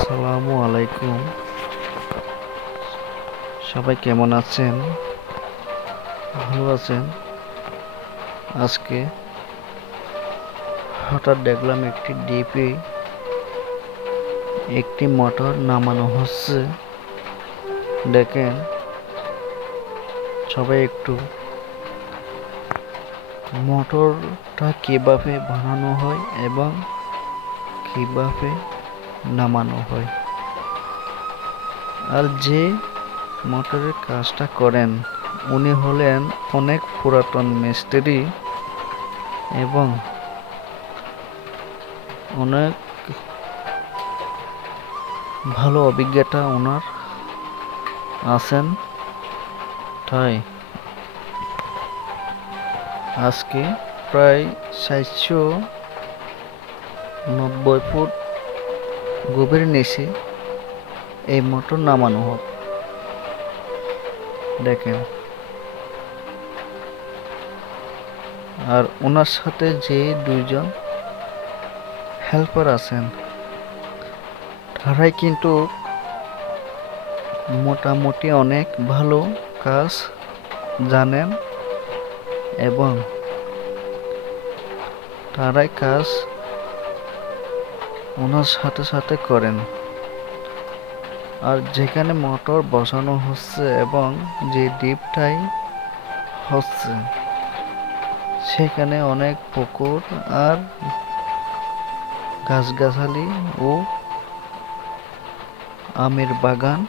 আসসালামু আলাইকুম। সবাই কেমন আছেন? ভালো আছেন? আজকে হঠাৎ দেখলাম একটি ডিপে একটি মোটর নামানো হচ্ছে। দেখেন, সবাই একটু মোটরটা কিভাবে বানানো হয় এবং কিভাবে নামানো হয়। আর যে মোটরের কাজটা করেন উনি হলেন অনেক পুরাতন মিস্ত্রি এবং অনেক ভালো অভিজ্ঞতা ওনার আছেন। তাই আজকে প্রায় 790 ফুট গভীর নিচে এই মোটর নামানো হোক। দেখেন, আর ওনার সাথে যে দুইজন হেল্পার আছেন তারাই কিন্তু মোটামুটি অনেক ভালো কাজ জানেন এবং তারাই কাজ ওনার সাথে সাথে করেন। আর যেখানে মোটর বসানো হচ্ছে এবং যে ডিপটাই হচ্ছে সেখানে অনেক পুকুর আর গাছগাছালি ও আমের বাগান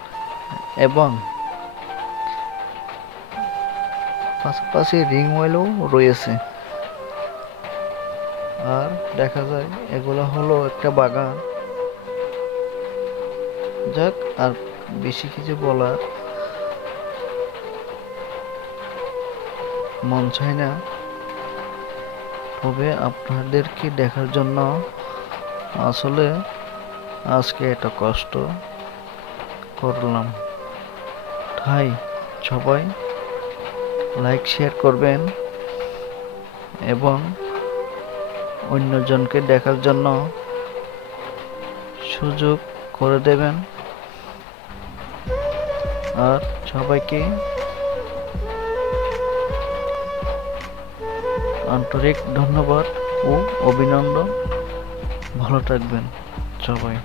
এবং পাশাপাশি রিং ওয়েলও রয়েছে। আর দেখা যায় এগুলো হলো একটা বাগান। যাক, আর বেশি কিছু বলার মন চায় না, তবে আপনাদেরকে দেখার জন্য আসলে আজকে এত কষ্ট করলাম। তাই সবাই লাইক শেয়ার করবেন এবং অন্যজনকে দেখার জন্য সুযোগ করে দেবেন। আর সবাইকে আন্তরিক ধন্যবাদ ও অভিনন্দন। ভালো থাকবেন সবাই।